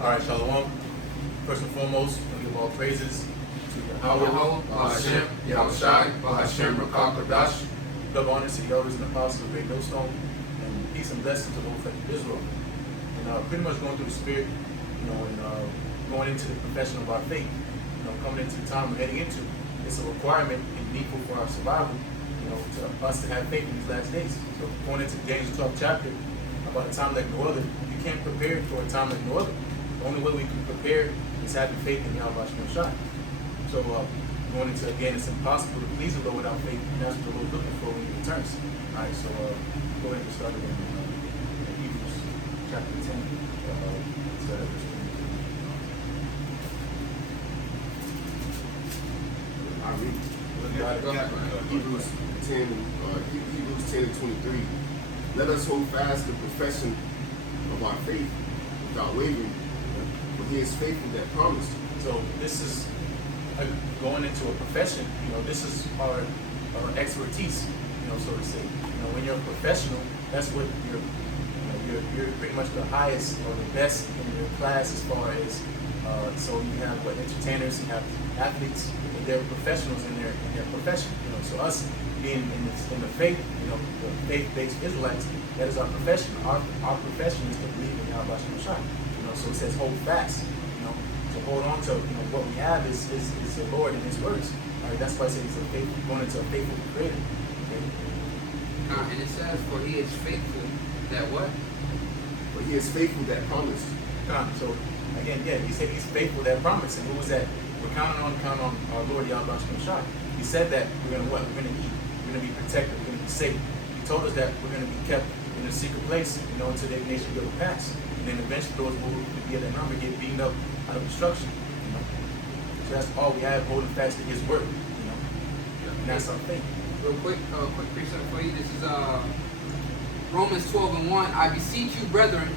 All right, Shalom. First and foremost, we give all praises to Yahweh, Bahashem, Yahushai, Bahashem, Rakah Kodash. Double honors to the elders and apostles of Great Millstone, and peace and blessings to the whole faith of Israel. And pretty much going through the spirit, and going into the profession of our faith, coming into the time we're heading into. It's a requirement and needful for our survival, to us to have faith in these last days. So going into Daniel's 12th chapter, about a time like no other, you can't prepare for a time like no other. The only way we can prepare is having faith in Yahweh Shai. So going into, again, it's impossible to please the Lord without faith, and that's what the Lord's looking for when he returns. All right, so go ahead and start in Hebrews chapter 10. I read Hebrews 10 and 23. Let us hold fast the profession of our faith without wavering, for he is faithful that promised. So this is going into a profession. This is our expertise. So to say. When you're a professional, that's what you're pretty much the highest or the best in your class as far as. So you have entertainers, you have athletes, and they're professionals in their profession. So us being in the faith, the faith-based Israelites, that is our profession. Our profession is to believe in Yahweh Shai. So it says hold fast. To hold on to what we have is the Lord and His words. All right, that's why I say it's going into a faithful Creator. Okay? And it says, for He is faithful that what? For He is faithful that promised. So again, He said He's faithful that promise. And who was that? We're counting on our Lord Yahweh Shai. He said that we're gonna what? We're gonna eat. We're gonna be protected. We're gonna be safe. He told us that we're gonna be kept in a secret place, until the nation will pass. And then eventually those who will be at that number get beaten up out of destruction. So that's all we have, holding fast to His word. And that's our faith. Real quick precept for you. This is Romans 12:1. I beseech you, brethren,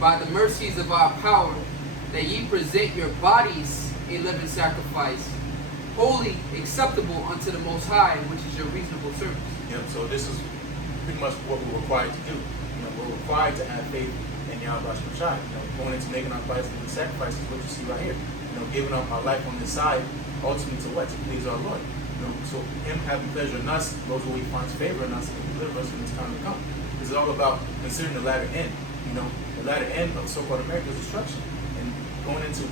by the mercies of our power, that ye present your bodies a living sacrifice, holy, acceptable unto the Most High, which is your reasonable service. Yep. So this is pretty much what we're required to do. We're required to have faith in Yahweh Shai. Going into making our bodies living sacrifices, what you see right here. Giving up our life on this side, ultimately to what? To please our Lord. So Him having pleasure in us, those who He finds favor in us, and deliver us in this time to come. This is all about considering the latter end. The latter end of so-called America's destruction. And going into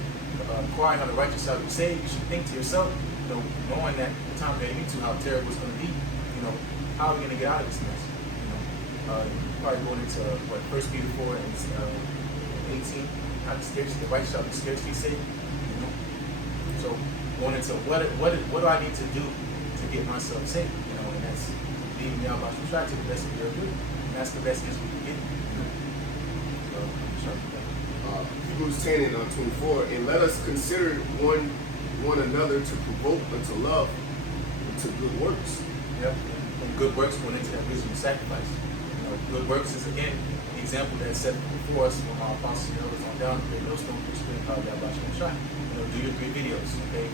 inquiring how the righteous shall be saved, you should think to yourself, knowing that the time we're heading into, how terrible it's going to be, how are we going to get out of this mess? Probably going into 1 Peter 4 and 18, how the righteous shall be scarcely saved. So going into what do I need to do to get myself saved? And that's leading Yahweh Shai to the best of your ability. And that's the best news we can get. Hebrews 10 and 24. And let us consider one another to provoke unto love and to good works. Yep. And good works going into that reasonable sacrifice. Good works is again the example that's set before us from our apostles and elders on down. Great Millstone to explain how Yahweh Shai. Do your 3 videos, okay? If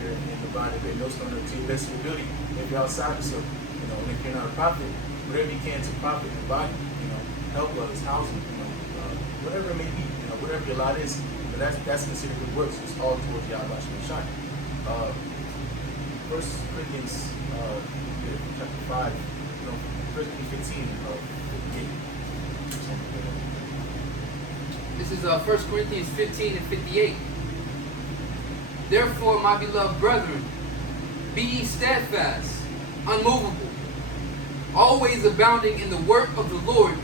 you're in the body of Great Millstone, to your best of your ability. If you're outside the circle, and if you're not a prophet, whatever you can to profit in the body, help others, housing, whatever it may be, whatever your lot is, that's considered good works. It's all towards Yahweh Shai. 1 Corinthians chapter 5, 1 Corinthians 15, 58. This is 1 Corinthians 15 and 58. Therefore, my beloved brethren, be ye steadfast, unmovable, always abounding in the work of the Lord,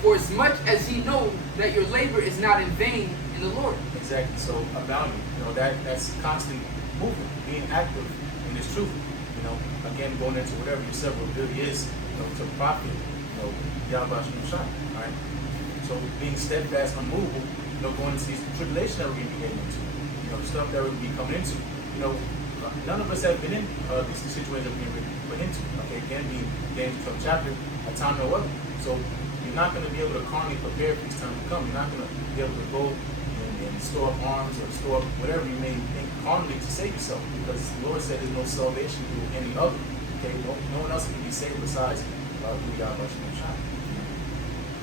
for as much as ye know that your labor is not in vain in the Lord. Exactly. So abounding, that's constantly moving, being active in this truth. Again, going into whatever your several ability is, to profit, Yahweh Shai. All right. So being steadfast, unmovable, going into these tribulations that we're going to be getting into. Stuff that we'll be coming into. None of us have been in these situations that we're being put into. Okay, again, being Daniel's 12th chapter, a time no other. So you're not going to be able to carnally prepare for this time to come. You're not going to be able to go and store up arms or store up whatever you may think carnally to save yourself, because the Lord said there's no salvation through any other. Okay, no one else can be saved besides through Yahweh Shai.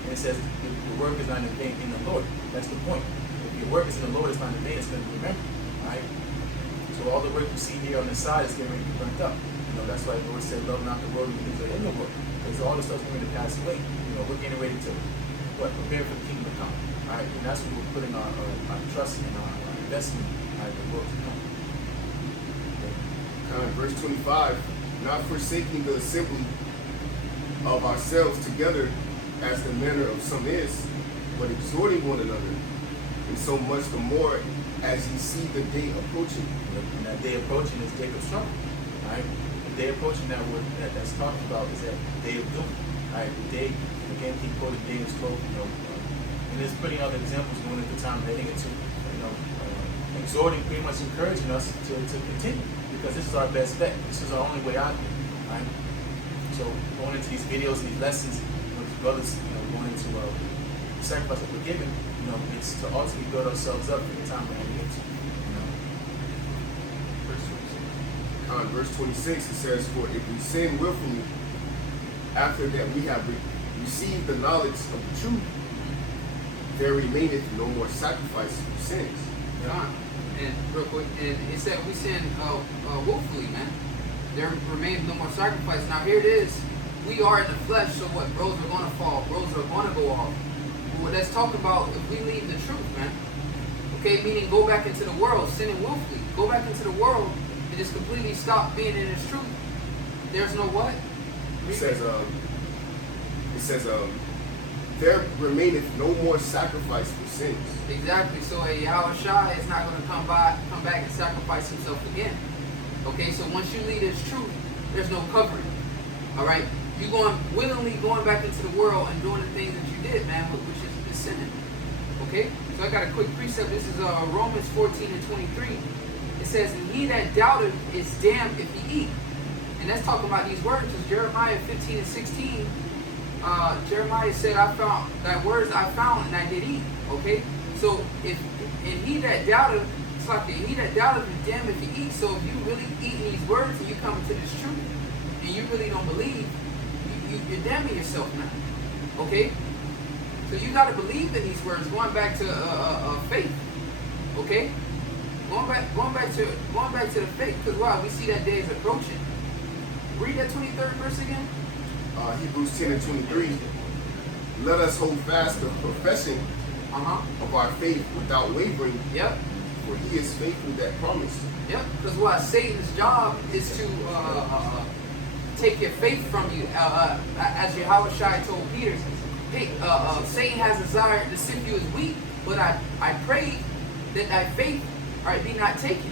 And it says the work is not in vain in the Lord. That's the point. If your work is in the Lord, it's not in vain, it's going to be remembered. Alright? So all the work you see here on the side is going to be burnt up. That's why the Lord said, love not the world and the things that are in the world. Because all this stuff's going to pass away. We're getting ready to prepare for the kingdom to come. Alright? And that's what we're putting our trust and our investment in the world to come. Verse 25, not forsaking the assembly of ourselves together as the manner of some is, but exhorting one another, and so much the more as ye see the day approaching. And that day approaching is Jacob's trouble. Right? The day approaching that's talked about is that day of doom. Right? The day, again, he quoted Daniel's 12, and there's plenty other examples going at the time heading into, exhorting, pretty much encouraging us to continue, because this is our best bet. This is our only way out here. Right? So going into these videos and these lessons, with brothers, going into sacrifice that we're given, it's to ultimately build ourselves up for the time we're heading into. Verse 26, it says, for if we sin willfully, after that we have received the knowledge of the truth, there remaineth no more sacrifice for sins. And real quick, and it said we sin willfully, man. There remains no more sacrifice. Now here it is. We are in the flesh, so what? Roads are going to fall. Roads are going to go off. Well, let's talk about if we leave the truth, man. Okay, meaning go back into the world, sinning willfully. Go back into the world and just completely stop being in its truth. There's no what? It says, there remaineth no more sacrifice for sins. Exactly. So a Yahushua is not going to come back and sacrifice himself again. Okay, so once you leave this truth, there's no covering. All right, you willingly going back into the world and doing the things that you did, man, which is sinning. Okay, so I got a quick precept. This is Romans 14 and 23. It says, and he that doubted is damned if he eat. And that's talking about these words. It's Jeremiah 15 and 16. Jeremiah said, I found thy words I found and I did eat. Okay, so and he that doubted, it's like he that doubted is damned if he eat. So if you really eat these words and you come to this truth and you really don't believe, you're damning yourself now. Okay, so you got to believe in these words. Going back to faith. Okay, going back to the faith, because wow, we see that day is approaching. Read that 23rd verse again. Hebrews 10 and 23. Let us hold fast the profession of our faith without wavering. Yep. For he is faithful that promised. Yep. Because what Satan's job is to take your faith from you. As Yahushua told Peter, hey, Satan has desired to sift you as wheat, but I pray that thy faith be not taken.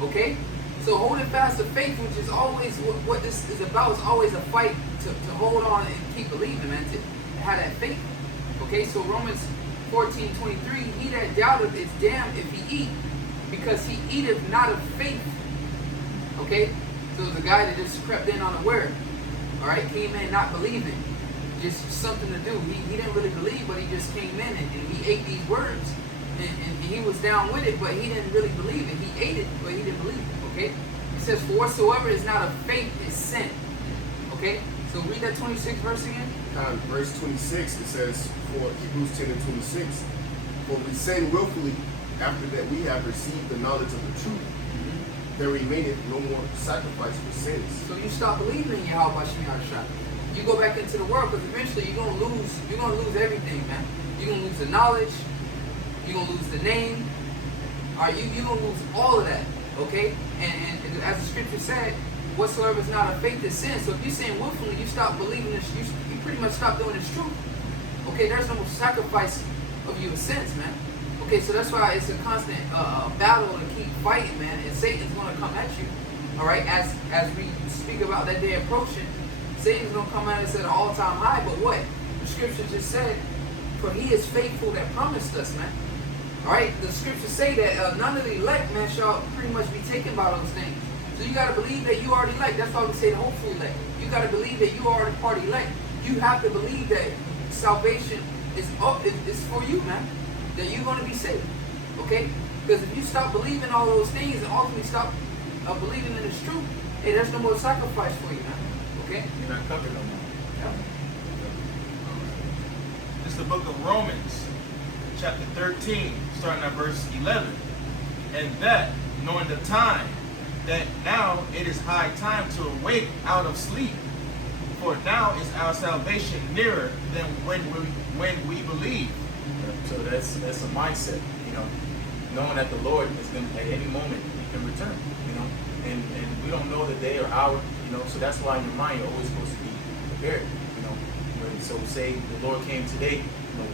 Okay? So holding fast to faith, which is always what this is about, is always a fight to hold on and keep believing, man, to have that faith. Okay, so Romans 14:23, he that doubteth is damned if he eat, because he eateth not of faith. Okay, so there's a guy that just crept in unaware. All right, came in not believing, just something to do. He didn't really believe, but he just came in and he ate these words, and he was down with it, but he didn't really believe it. He ate it, but he didn't believe it. Okay, it says, for whatsoever is not of faith is sin. Okay, so read that 26th verse again. Verse 26, it says, for Hebrews 10 and 26, for we sin willfully after that we have received the knowledge of the truth, there remaineth no more sacrifice for sins. So you stop believing in Yahweh Shemiyah. You go back into the world, because eventually you're gonna lose everything, man. You're gonna lose the knowledge, you're gonna lose the name, all right, you're gonna lose all of that. Okay, and as the scripture said, whatsoever is not of faith is sin. So if you're saying willfully, you stop believing this, you pretty much stop doing this truth. Okay, there's no more sacrifice of your sins, man. Okay, so that's why it's a constant battle to keep fighting, man. And Satan's gonna come at you. All right, as we speak about that day approaching, Satan's gonna come at us at an all-time high. But what the scripture just said, for he is faithful that promised us, man. All right, the scriptures say that none of the elect, man, shall pretty much be taken by those things. So you got to believe that you are the elect. That's why we say the hopeful elect. You got to believe that you are the part elect. You have to believe that salvation is for you, man. That you're going to be saved. Okay? Because if you stop believing all those things and ultimately stop believing in this truth, hey, there's no more sacrifice for you, man. Okay? You're not covered no more. Yeah. It's the book of Romans, chapter 13, starting at verse 11. And that, knowing the time, that now it is high time to awake out of sleep. For now is our salvation nearer than when we believe. So that's a mindset, you know, knowing that the Lord is going to, at any moment, He can return, you know, and we don't know the day or hour, you know, so that's why in your mind you're always supposed to be prepared, you know. So say the Lord came today, you know,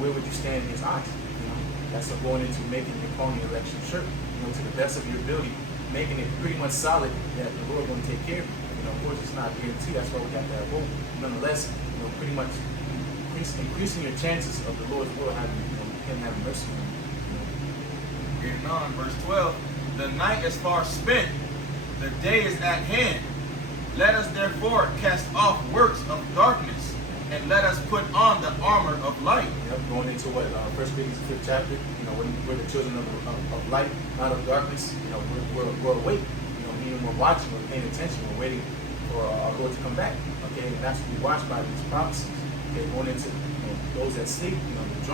where would you stand in His eyes? You know, that's going into making your calling election sure, you know, to the best of your ability, making it pretty much solid that the Lord going to take care of you. You know, of course, it's not guaranteed. That's why we have to have hope. Nonetheless, you know, pretty much increasing your chances of the Lord's will having, you know, Him having mercy on you. Reading on, verse 12. The night is far spent, the day is at hand. Let us therefore cast off works of darkness, and let us put on the armor of light. Yep, going into what 1 Corinthians 5th chapter. You know, we're the children of light, not of darkness. You know, we're awake. You know, meaning we're watching, we're paying attention, we're waiting for our Lord to come back. Okay, and that's what we watch by these prophecies. Okay, going into, you know, those that sleep, you know, the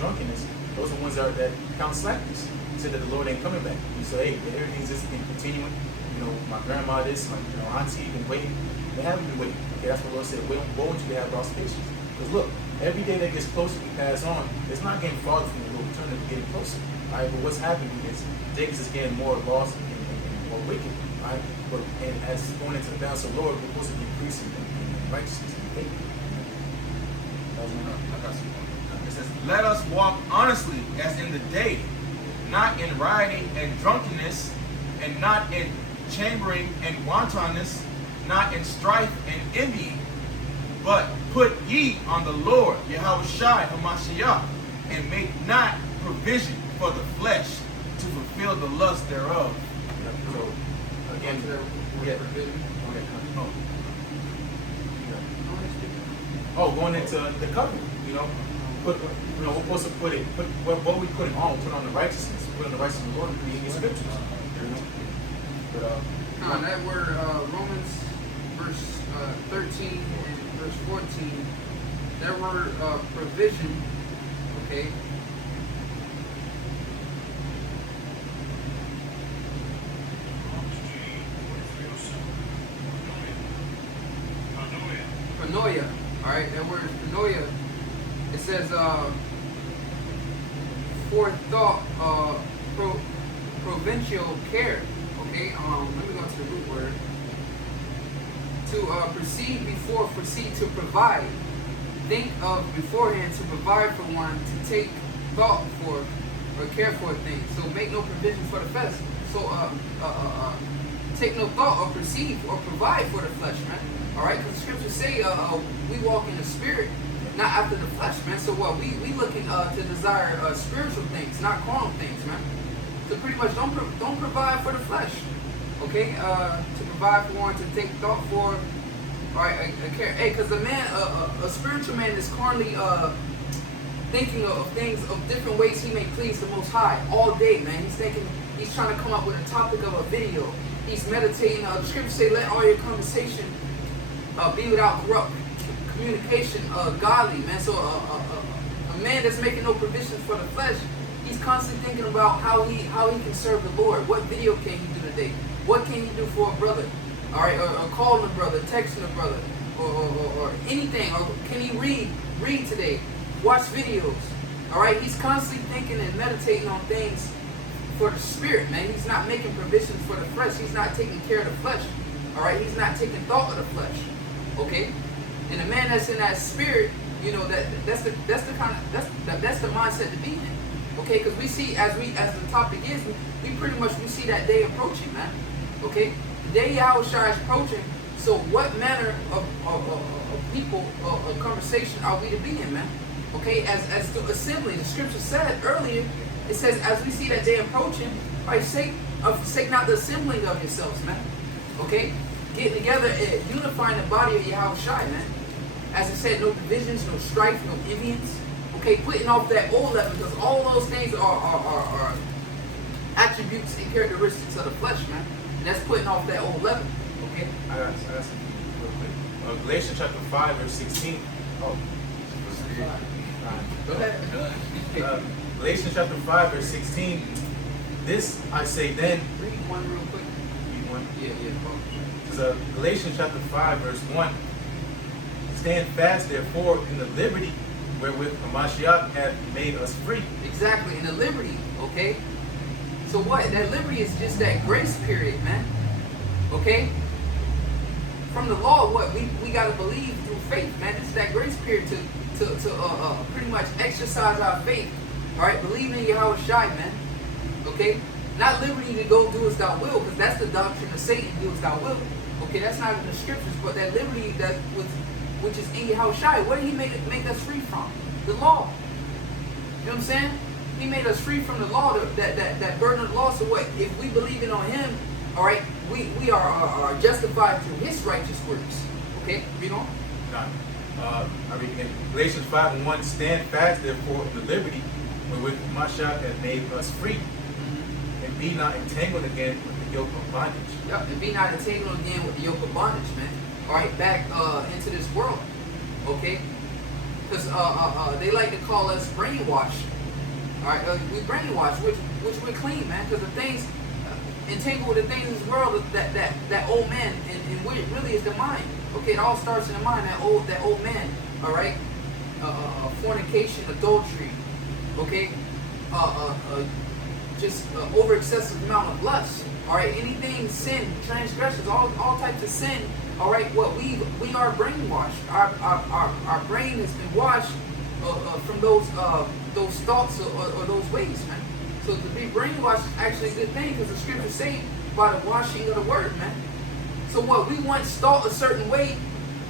drunkenness. Those are the ones that count slackness. Say that the Lord ain't coming back. You say, hey, everything's just been continuing. You know, my grandma this, my auntie been waiting. They haven't been waiting. Okay, that's what the Lord said. Woe unto you to have lost patience. Because look, every day that gets closer, we pass on. It's not getting farther from the Lord. We're turning to getting closer. All right, but what's happening is Jacob's is getting more lost and more wicked. All right, but and as going into the balance of the Lord, we're supposed to be increasing in righteousness and faith. I got some more. It says, let us walk honestly as in the day, not in rioting and drunkenness, and not in chambering and wantonness, not in strife and envy, but put ye on the Lord, Yahushua HaMashiach, and make not provision for the flesh to fulfill the lust thereof. So, again, going into the covenant, you know, we're supposed to put what we put on the righteousness, put on the righteousness of the Lord, reading these scriptures, you know. But that word Romans verse 13 and verse 14, that word provision, okay. Pronoia, all right, that word pronoia, it says forethought, provincial care. Okay, let me go to the root word. To perceive before, proceed to provide. Think of beforehand to provide for one, to take thought for or care for things. So make no provision for the flesh. So take no thought or perceive or provide for the flesh, man. All right, because the scriptures say we walk in the spirit, not after the flesh, man. So what we looking to desire spiritual things, not carnal things, man. So pretty much don't provide for the flesh, okay? To provide for one, to take thought for, all right, a care. Hey, because a man, a spiritual man is currently thinking of things, of different ways he may please the Most High all day, man. He's trying to come up with a topic of a video. He's meditating. The scriptures say, let all your conversation be without corrupt communication, godly, man. So a man that's making no provision for the flesh, he's constantly thinking about how he can serve the Lord. What video can he do today? What can he do for a brother? All right, or calling a brother, texting a brother, or anything. Or can he read today? Watch videos. All right, he's constantly thinking and meditating on things for the spirit, man. He's not making provisions for the flesh. He's not taking care of the flesh. All right, he's not taking thought of the flesh. Okay, and a man that's in that spirit, you know, that's the mindset to be in. Okay, because we see as the topic is, we pretty much see that day approaching, man. Okay, the day Yahushua is approaching. So what manner of people, of conversation are we to be in, man? Okay, as to assembly, the scripture said earlier, it says as we see that day approaching, right, forsake not the assembling of yourselves, man. Okay, getting together and unifying the body of Yahushua, man. As it said, no divisions, no strife, no envyings. Okay, putting off that old leaven, because all those things are attributes and characteristics of the flesh, man. And that's putting off that old leaven. Okay? I got something real quick. Galatians chapter 5, verse 16. Go ahead. Galatians chapter 5, verse 16. This I say then. Read one real quick. Read one. Yeah. It's Galatians chapter 5, verse 1. Stand fast, therefore, in the liberty wherewith Hamashiach hath made us free. Exactly, in the liberty, okay? So what? That liberty is just that grace period, man. Okay? From the law, what? We got to believe through faith, man. It's that grace period to pretty much exercise our faith. All right? Believe in Yahweh Shai, man. Okay? Not liberty to go do as thou will, because that's the doctrine of Satan, do as thou will. Okay, that's not in the scriptures, but that liberty that was, which is in Yahweh Shai, what did he make us free from? The law. You know what I'm saying? He made us free from the law, that burden of the law. So what? If we believe it on him, all right, we are justified through his righteous works. Okay, read on. I read again. Galatians 5 and 1. Stand fast, therefore, in the liberty wherewith Hamashiach hath made us free, and be not entangled again with the yoke of bondage. Yep, and be not entangled again with the yoke of bondage, man. All right, back into this world, okay? Because they like to call us brainwashed. All right, we brainwashed, which we're clean, man. Because the things entangled with the things in this world, that old man, and what it really is the mind. Okay, it all starts in the mind. That old man. All right, fornication, adultery. Okay, just over excessive amount of lust. All right, anything sin, transgressions, all types of sin. All right, what we are brainwashed. Our brain has been washed from those thoughts or those ways, man. So to be brainwashed is actually a good thing, because the scriptures say by the washing of the word, man. So what we once thought a certain way,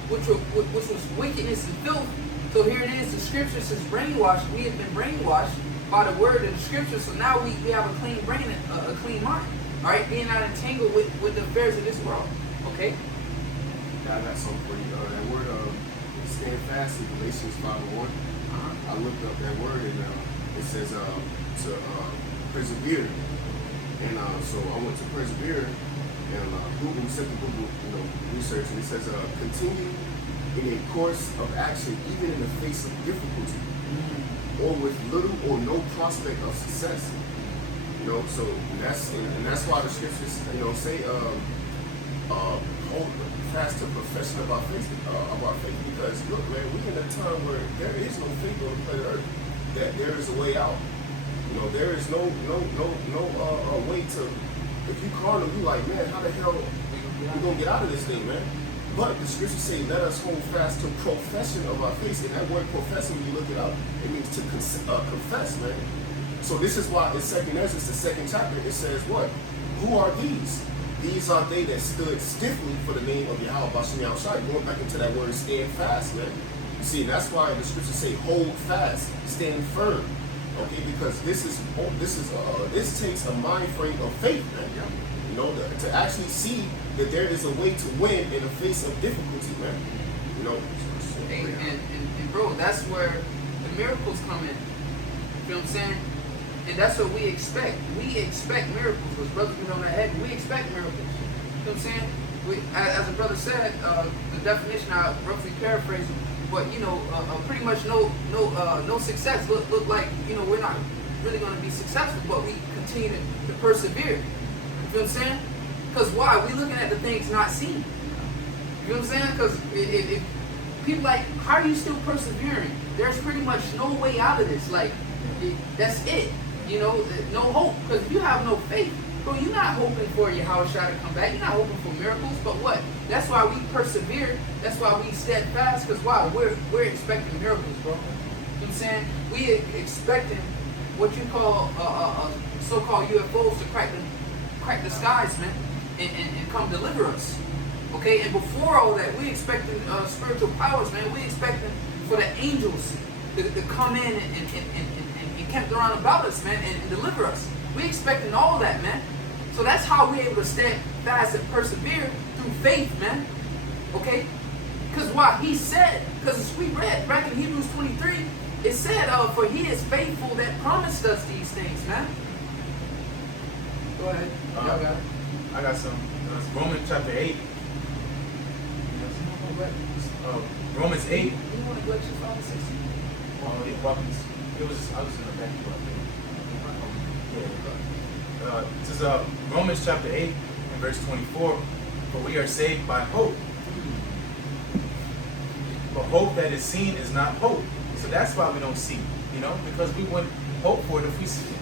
which was wickedness and filth. So here it is. The scripture says brainwashed. We have been brainwashed by the word of the scripture. So now we have a clean brain, a clean mind. All right, being not entangled with the affairs of this world. Okay. I got something for you. That word stand fast in Galatians 5:1. I looked up that word and it says to persevere. And so I went to persevere and simple Google research, and it says continue in a course of action even in the face of difficulty or with little or no prospect of success. So that's why the scriptures say hold fast to profession of our faith, because look, man, we in a time where there is no faith on the planet Earth. That there is a way out. There is no way to. If you carnal, you like, man, how the hell we gonna get out of this thing, man? But the scriptures say, let us hold fast to profession of our faith. And that word profession, when you look it up, it means to confess, man. So this is why in 2nd Ezra, the 2nd chapter, it says what? Who are these? These are they that stood stiffly for the name of Yahweh Bashem Yahushai. Going back into that word, stand fast, man. You see, that's why the scriptures say, hold fast, stand firm. Okay, because this takes a mind frame of faith, man. To actually see that there is a way to win in the face of difficulty, man. And bro, that's where the miracles come in. You know what I'm saying? And that's what we expect. We expect miracles. As brothers put on that head, we expect miracles. You know what I'm saying? As a brother said, the definition, I roughly paraphrase it, but pretty much no success. Look like we're not really going to be successful, but we continue to persevere. You know what I'm saying? Because why? We looking at the things not seen. You know what I'm saying? Because if people like, how are you still persevering? There's pretty much no way out of this. Like, that's it. No hope. Because if you have no faith, bro, you're not hoping for Yahweh Shai to come back. You're not hoping for miracles. But what? That's why we persevere. That's why we steadfast. Because why? We're expecting miracles, bro. You know what I'm saying? We expecting what you call so-called UFOs to crack the skies, man, and come deliver us. Okay? And before all that, we expecting spiritual powers, man. We expecting for the angels to come in and camp around about us, man, and deliver us. We expecting all that, man. So that's how we're able to stand fast and persevere through faith, man. Okay? Because why? He said, because we read back in Hebrews 23, it said, for he is faithful that promised us these things, man. Go ahead. I got some. Romans chapter 8. Romans 8. You want to Galatians 5 and 16? It was, I was in the back up there. This is Romans chapter 8 and verse 24. For we are saved by hope. But hope that is seen is not hope. So that's why we don't see, because we wouldn't hope for it if we see it,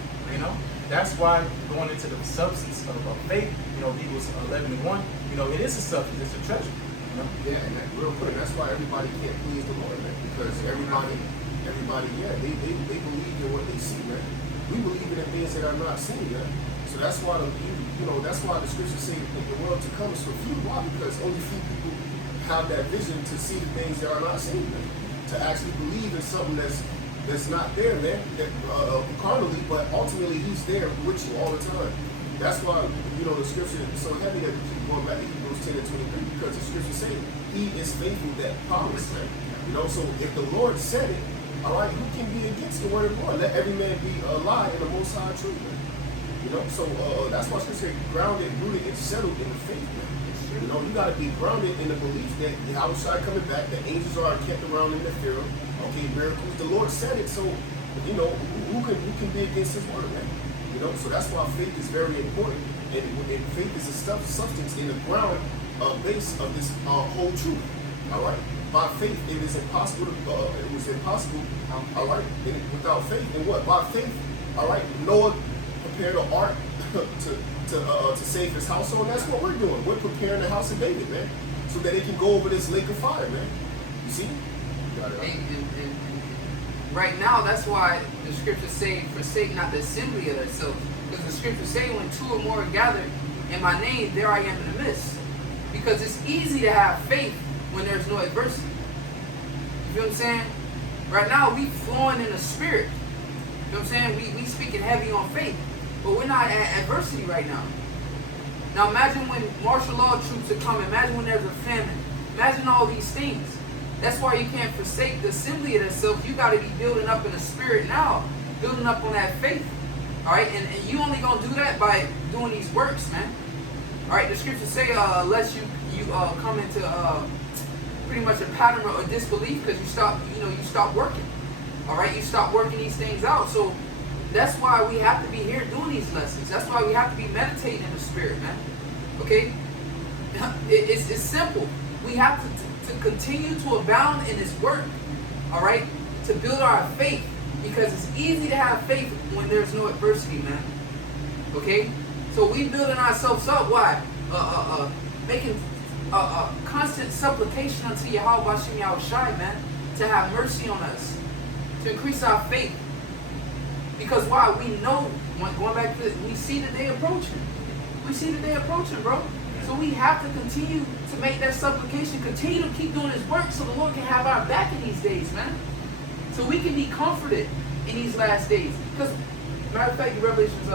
That's why going into the substance of faith, Hebrews 11:1, it is a substance, it's a treasure, Yeah, and that, real quick, that's why everybody can't please the Lord, man. Because everybody, yeah, they believe in what they see, man. We believe in the things that are not seen, man. So that's why that's why the scriptures say that the world to come is for few. Why? Because only few people have that vision to see the things that are not seen, man. To actually believe in something that's not there, man. That carnally, but ultimately He's there with you all the time. That's why, the scripture is so heavy that we keep going back to Hebrews 10 and 23, because the scripture says He is faithful that promised, man. So if the Lord said it, all right, who can be against the word of the Lord? Let every man be a lie in the Most High truth, man. So that's why scripture says grounded, rooted, and settled in the faith, man. You got to be grounded in the belief that the outside coming back, the angels are kept around in the field, okay, miracles. The Lord said it, so, who can be against His word, man? So that's why faith is very important, and faith is a substance in the ground base of this whole truth. All right, by faith it is impossible. It was impossible. All right, without faith, and what? By faith, all right. Noah prepared an ark to save his household, and that's what we're doing. We're preparing the house of David, man, so that it can go over this lake of fire, man. You see? Got it. And right now, that's why the scriptures say, forsake not the assembly of themselves. Because the scriptures say, when two or more are gathered in my name, there I am in the midst. Because it's easy to have faith when there's no adversity. You feel what I'm saying? Right now, we flowing in the spirit. You know what I'm saying? We speaking heavy on faith. But we're not at adversity right now. Now imagine when martial law troops are coming. Imagine when there's a famine. Imagine all these things. That's why you can't forsake the assembly of itself. You got to be building up in the spirit now, building up on that faith. All right, and you only gonna do that by doing these works, man. All right, the scriptures say unless you come into pretty much a pattern of disbelief because you stop working. All right, you stop working these things out. So that's why we have to be here doing these lessons. That's why we have to be meditating in the spirit, man. Okay, it's simple. We have to continue to abound in His work, all right, to build our faith, because it's easy to have faith when there's no adversity, man. Okay, so we building ourselves up. Why? Making constant supplication unto Yahweh Bashem Yahushai, man, to have mercy on us, to increase our faith. Because why? We know, going back to this, we see the day approaching. We see the day approaching, bro. So we have to continue to make that supplication, continue to keep doing His work so the Lord can have our back in these days, man. So we can be comforted in these last days. Because, matter of fact, Revelations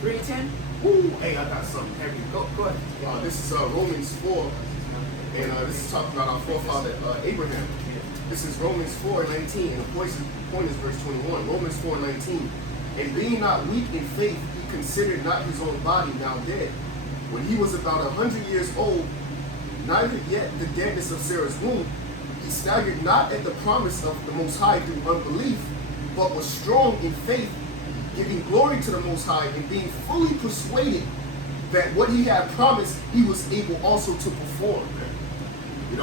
3:10. Woo! Hey, I got something heavy. Go ahead. This is Romans 4, and this is talking about our forefather Abraham. This is Romans 4:19, and the point is verse 21. Romans 4:19. And being not weak in faith, he considered not his own body now dead, when he was about 100 years old, neither yet the deadness of Sarah's womb. He staggered not at the promise of the Most High through unbelief, but was strong in faith, giving glory to the Most High, and being fully persuaded that what he had promised, he was able also to perform.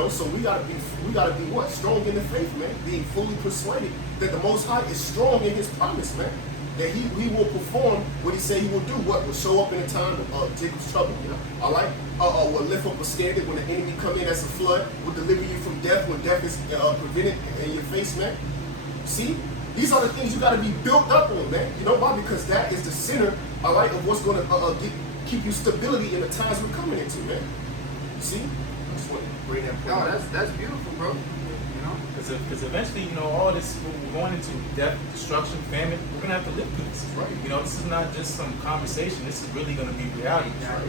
So we gotta be what? Strong in the faith, man. Being fully persuaded that the Most High is strong in His promise, man. That he will perform what He said He will do. What will show up in a time of Jacob's trouble, all right? Will lift up a standard when the enemy come in as a flood. Will deliver you from death when death is prevented in your face, man. See, these are the things you got to be built up on, man. You know why? Because that is the center, all right, of what's going to keep you stability in the times we're coming into, man. You see? I just want to bring that point. Oh, that's beautiful, bro. Because eventually, all this, we're going into death, destruction, famine, we're going to have to live through this. Right. This is not just some conversation. This is really going to be reality. Right.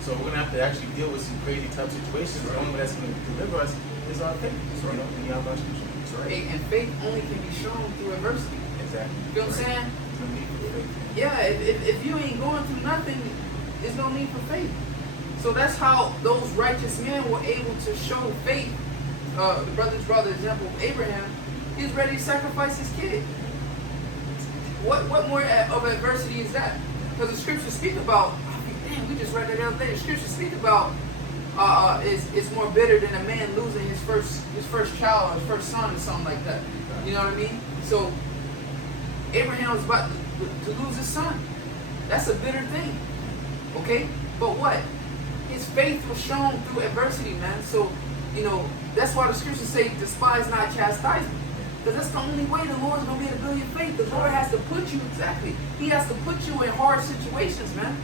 So we're going to have to actually deal with some crazy tough situations. Right. The only way that's going to deliver us is our faith. Right. In Yahweh Bashem. Right. And faith only can be shown through adversity. Exactly. You know what I'm saying? Yeah, if you ain't going through nothing, there's no need for faith. So that's how those righteous men were able to show faith. The brother's brother example of Abraham, He's ready to sacrifice his kid. What more of adversity is that? Because the scriptures speak about, we just read that the other day. The scriptures speak about it's more bitter than a man losing his first child or his first son or something like that. You know what I mean? So Abraham was about to lose his son. That's a bitter thing. Okay? But what? His faith was shown through adversity, man. So, that's why the scriptures say, despise not chastisement. Because that's the only way the Lord's going to be able to build your faith. The Lord has to put you, exactly. He has to put you in hard situations, man.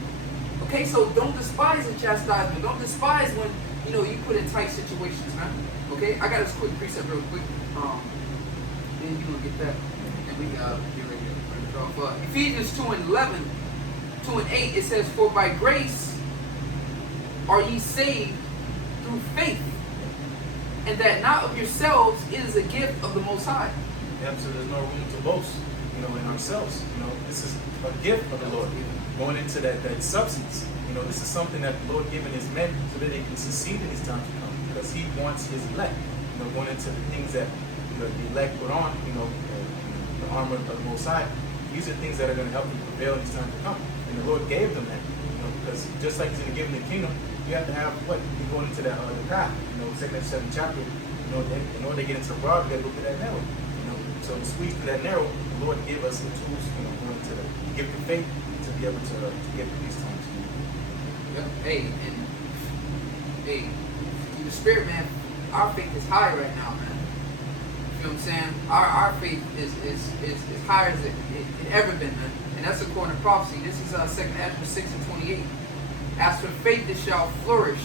Okay, so don't despise the chastisement. Don't despise when, you put in tight situations, man. Okay, I got this quick precept real quick. Then you will get that. And we get ready to drop up. Ephesians 2:11, 2 and 8, it says, for by grace are ye saved through faith, and that not of yourselves, it is a gift of the Most High. Yeah, so there's no room to boast, in ourselves. This is a gift of the Lord. Going into that substance, this is something that the Lord given his men so that they can succeed in his time to come, because he wants his elect. Going into the things that the elect put on, the armor of the Most High. These are things that are going to help them prevail in his time to come. And the Lord gave them that, because just like he's going to give them the kingdom, you have to have what? You're going into that the path. Second and seventh chapter. In order to get into the broad, you got to go through that narrow. So to squeeze through that narrow, the Lord gave us the tools, going to the gift of faith to be able to get through these times. Yep. Hey, through the Spirit, man, our faith is high right now, man. You know what I'm saying? Our faith is higher as it ever been, man. And that's according to prophecy. This is 2nd Ezra 6 and 28. As for faith, it shall flourish.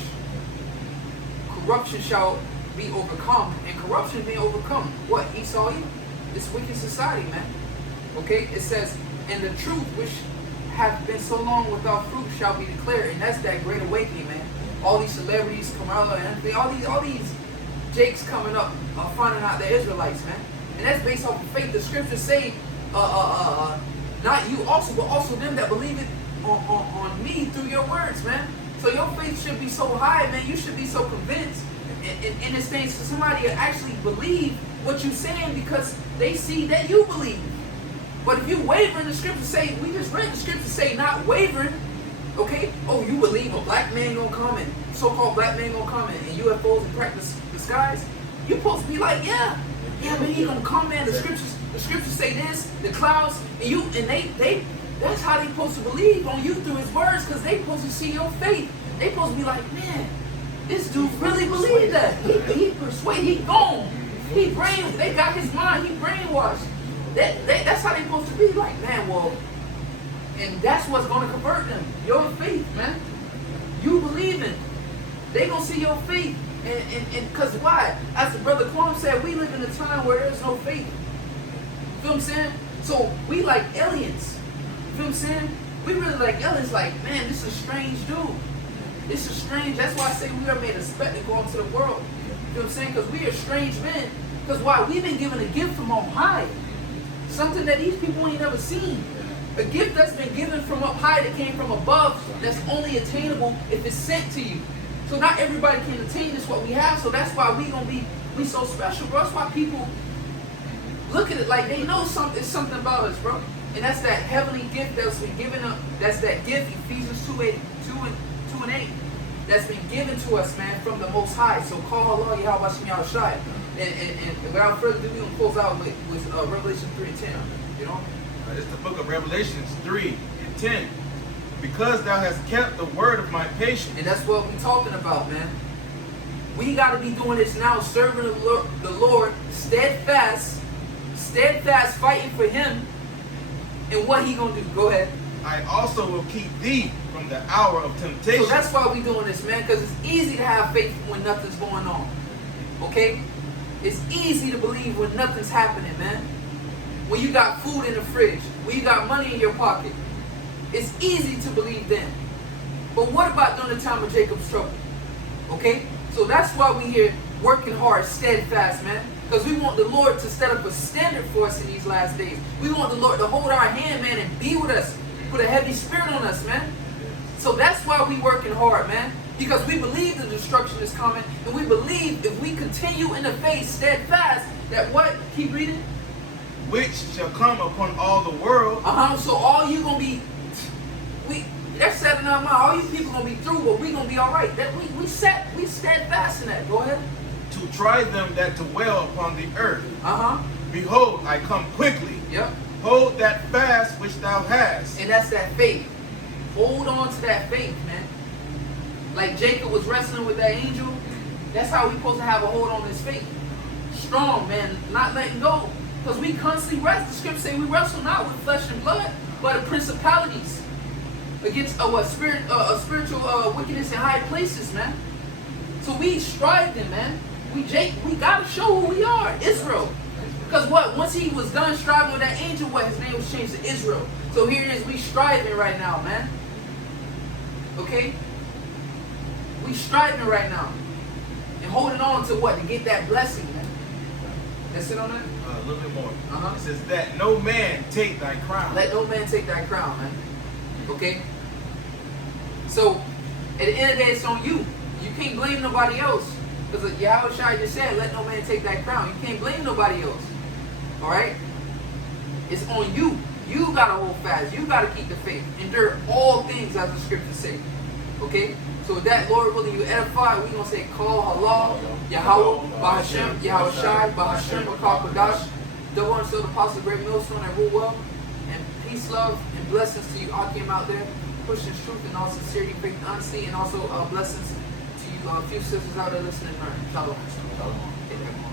Corruption shall be overcome, and corruption being overcome. What? Esau? It's wicked society, man. Okay? It says, and the truth which have been so long without fruit shall be declared. And that's that great awakening, man. All these celebrities, Kamala, and all these Jakes coming up, finding out they're Israelites, man. And that's based off of faith. The scriptures say, not you also, but also them that believe it on me through your words, man. So your faith should be so high, man. You should be so convinced in this thing, so somebody will actually believe what you're saying because they see that you believe. But if you waver, the scriptures say, we just read the scriptures say not wavering, okay? Oh, you believe a black man gonna come and so-called black man gonna come and UFOs and practice the skies? You supposed to be like, yeah, man, he gonna come, man. The scriptures say this, the clouds, and they that's how they supposed to believe on you through his words, because they supposed to see your faith. They supposed to be like, man, this dude really believed that. He persuaded, he gone. They got his mind, he brainwashed. That's how they supposed to be like, man, well, and that's what's going to convert them. Your faith, man. You believing. They going to see your faith. And because why? As the brother Kwame said, we live in a time where there's no faith. You feel what I'm saying? So we like aliens. You feel what I'm saying? We really like aliens, like, man, this is a strange dude. This is strange. That's why I say we are made a spectacle unto the world. You know what I'm saying? Because we are strange men. Because why? We've been given a gift from on high. Something that these people ain't never seen. A gift that's been given from up high that came from above, that's only attainable if it's sent to you. So not everybody can attain this, what we have. So that's why we so special, bro. That's why people look at it like they know something about us, bro. And that's that heavenly gift that's been given up. That's that gift, Ephesians 2 and 8. That's been given to us, man, from the Most High. So call Allah Yahweh Shem Yahushai. And without further ado, we're going to close out with Revelation 3 and 10. You know? It's the book of Revelations 3 and 10. Because thou hast kept the word of my patience. And that's what we're talking about, man. We got to be doing this now, serving the Lord, steadfast, fighting for him. And what he going to do? Go ahead. I also will keep thee from the hour of temptation. So that's why we doing this, man, because it's easy to have faith when nothing's going on. Okay? It's easy to believe when nothing's happening, man. When you got food in the fridge, when you got money in your pocket, it's easy to believe then. But what about during the time of Jacob's trouble? Okay? So that's why we here working hard, steadfast, man. Because we want the Lord to set up a standard for us in these last days. We want the Lord to hold our hand, man, and be with us. Put a heavy spirit on us, man. So that's why we working hard, man. Because we believe the destruction is coming. And we believe if we continue in the faith steadfast, That what? Keep reading. which shall come upon all the world. So all you gonna be, they're setting our mind. All you people gonna be through, but we gonna be all right. That we steadfast in that. Go ahead. To try them that dwell upon the earth. Behold, I come quickly. Yep. Hold that fast which thou hast. And that's that faith. Hold on to that faith, man. Like Jacob was wrestling with that angel. That's how we supposed to have a hold on this faith. Strong, man. Not letting go. Because we constantly wrestle. The scripture say we wrestle not with flesh and blood, but the principalities. Against spiritual wickedness in high places, man. So we striving, man. We gotta show who we are. Israel. Because what? Once he was done striving with that angel, what? His name was changed to Israel. So here it is, we striving right now, man. Okay? We striving right now. And holding on to what? To get that blessing, man. That's it on that? A little bit more. It says that no man take thy crown. Let no man take thy crown, man. Okay? So, at the end of the day, it's on you. You can't blame nobody else. Because Yahweh Shai just said, let no man take thy crown. You can't blame nobody else. Alright? It's on you. You gotta hold fast. You gotta keep the faith. Endure all things as the scriptures say. Okay? So with that, Lord, willing you edify, we're going to say, Call Allah, Yahweh, Bahashem, Yahweh Shai, Bahashem, Bakal Kodash, double until the apostle, great millstone, and rule well. And peace, love, and blessings to you, Akim out there, pushing truth and all sincerity, faith, and honesty, and also blessings to you, a few sisters out there listening and learning. Shalom.